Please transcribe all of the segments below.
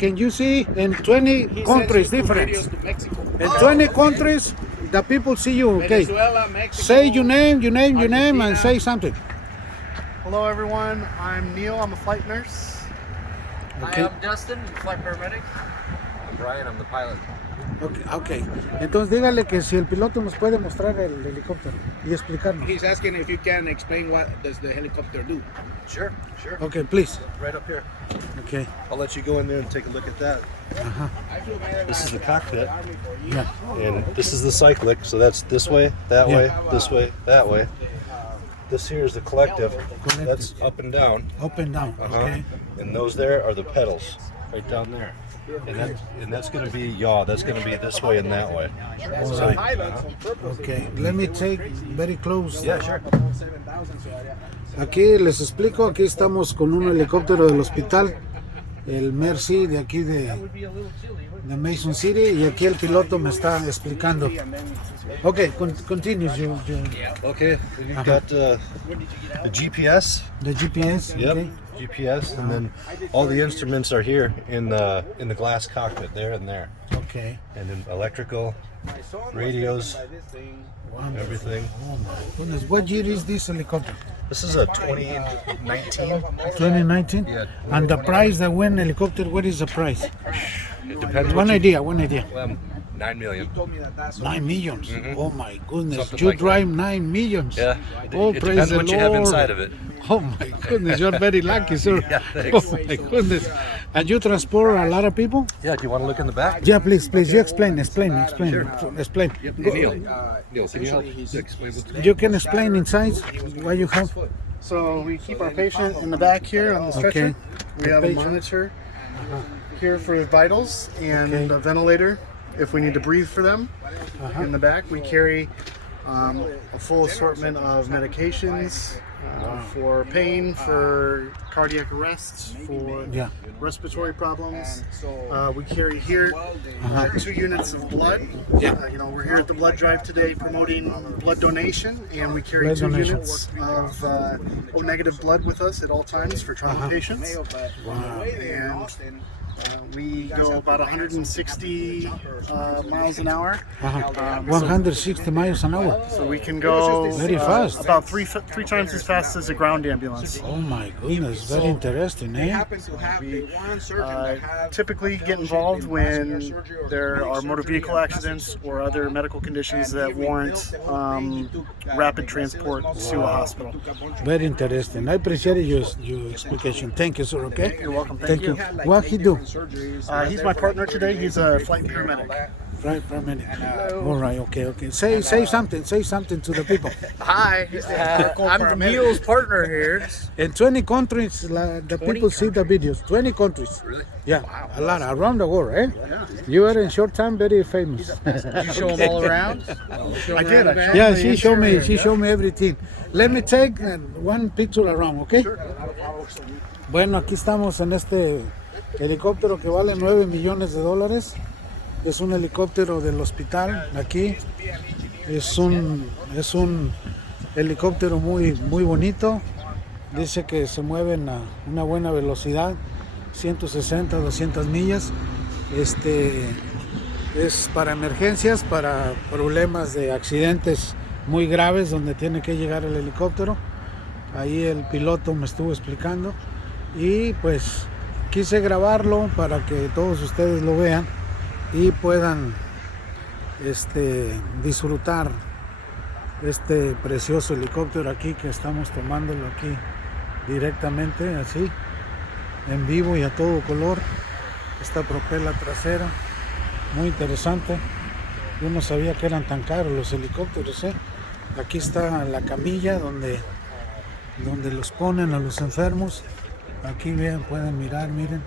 can you see in 20 countries different? In 20 countries, the people see you. Okay. Say your name, and say something. Hello everyone, I'm Neil, I'm a flight nurse. Okay. Hi, I'm Dustin, flight paramedic. I'm Brian, I'm the pilot. Okay. Entonces dígale que si el piloto nos puede mostrar el helicóptero y explicarnos. He's asking if you can explain what does the helicopter do. Sure. Okay, please. Right up here. Okay. I'll let you go in there and take a look at that. This is the cockpit. Yeah. And this is the cyclic, so that's this way, that way, this way, that way. This here is the collective. That's up and down. Up and down. Okay. And those there are the pedals, right down there. And that's going to be yaw. That's going to be this way and that way. So, Okay. Let me take very close. Yeah, sure. Aquí les explico. Aquí estamos con un helicóptero del hospital, el Mercy de aquí de Mason City, y aquí el piloto me está explicando. Okay, continues. Okay, you've got the GPS. The GPS. Yep, Okay. GPS, and then all the instruments are here in the glass cockpit, there and there. Okay. And then electrical, radios, Wonderful. everything. Oh my goodness. What year is this helicopter? This is a 2019. 2019? Yeah. And the price that win helicopter, what is the price? It depends. One idea. 9 million. 9 millions. Oh my goodness. Something You like drive 9 millions. Yeah. Oh, It praise depends the what you have Lord. inside of it. Oh my goodness, you're very lucky, sir. Yeah, thanks. Oh my goodness. And you transport a lot of people? Yeah. Do you want to look in the back? Yeah, please. You explain. Explain. Neil, can you help explain what's You can explain inside what you have. So we keep our patient in the back here on the stretcher. Okay. We have a Patient. monitor here for vitals and Okay. a ventilator if we need to breathe for them. In the back we carry a full assortment of medications for pain, for cardiac arrest, for Yeah. respiratory problems. We carry here 2 units of blood. We're here at the blood drive today promoting blood donation, and we carry Blood 2 donation. units of O-negative blood with us at all times for trauma patients. Wow. And we go about 160 miles an hour. 160 miles an hour. So we can go Very fast. about three times as fast as a ground ambulance. Oh my goodness, very interesting, eh? Typically get involved when there are motor vehicle accidents or other medical conditions that warrant rapid transport to a hospital. Very interesting. I appreciate your explication. Thank you, sir. Okay. You're welcome. Thank you. What he do? He's my partner today. He's a flight paramedic. Right, for a minute. All right. Okay. Say something. Say something to the people. Hi, I'm Neil's partner here. In 20 countries, the people see the videos. 20 countries. Really? Yeah, a lot around the world, eh? You are in short time very famous. Did you show them all around? I did. Yeah, she showed me everything. Let me take one picture around, okay? Bueno, aquí estamos en este helicóptero que vale 9 millones de dólares. Es un helicóptero del hospital aquí. Es un helicóptero muy bonito. Dice que se mueven a una buena velocidad, 160, 200 millas. Es para emergencias, para problemas de accidentes muy graves donde tiene que llegar el helicóptero. Ahí el piloto me estuvo explicando y pues quise grabarlo para que todos ustedes lo vean y puedan disfrutar este precioso helicóptero aquí que estamos tomándolo aquí directamente así en vivo y a todo color. Esta propela trasera muy interesante. Yo no sabía que eran tan caros los helicópteros, ¿eh? Aquí está la camilla donde los ponen a los enfermos. Aquí bien, pueden mirar, miren.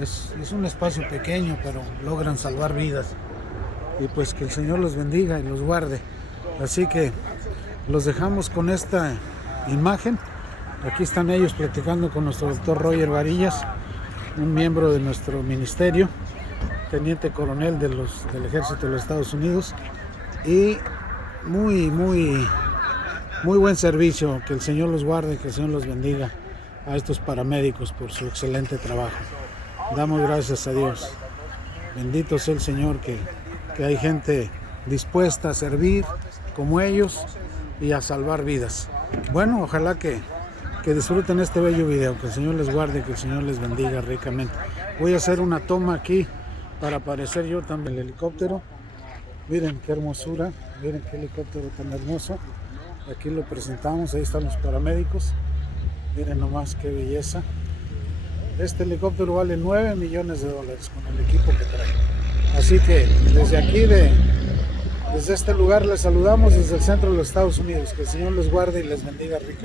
Es un espacio pequeño, pero logran salvar vidas. Y pues que el Señor los bendiga y los guarde. Así que los dejamos con esta imagen. Aquí están ellos platicando con nuestro doctor Roger Varillas, un miembro de nuestro ministerio, teniente coronel del ejército de los Estados Unidos. Y muy buen servicio. Que el Señor los guarde, que el Señor los bendiga a estos paramédicos por su excelente trabajo. Damos gracias a Dios. Bendito sea el Señor que hay gente dispuesta a servir como ellos y a salvar vidas. Bueno, ojalá que disfruten este bello video, que el Señor les guarde, que el Señor les bendiga ricamente. Voy a hacer una toma aquí para aparecer yo también el helicóptero. Miren qué hermosura, miren qué helicóptero tan hermoso. Aquí lo presentamos, ahí están los paramédicos. Miren nomás qué belleza. Este helicóptero vale $9 millones con el equipo que trae. Así que desde aquí, desde este lugar les saludamos desde el centro de los Estados Unidos. Que el Señor les guarde y les bendiga ricamente.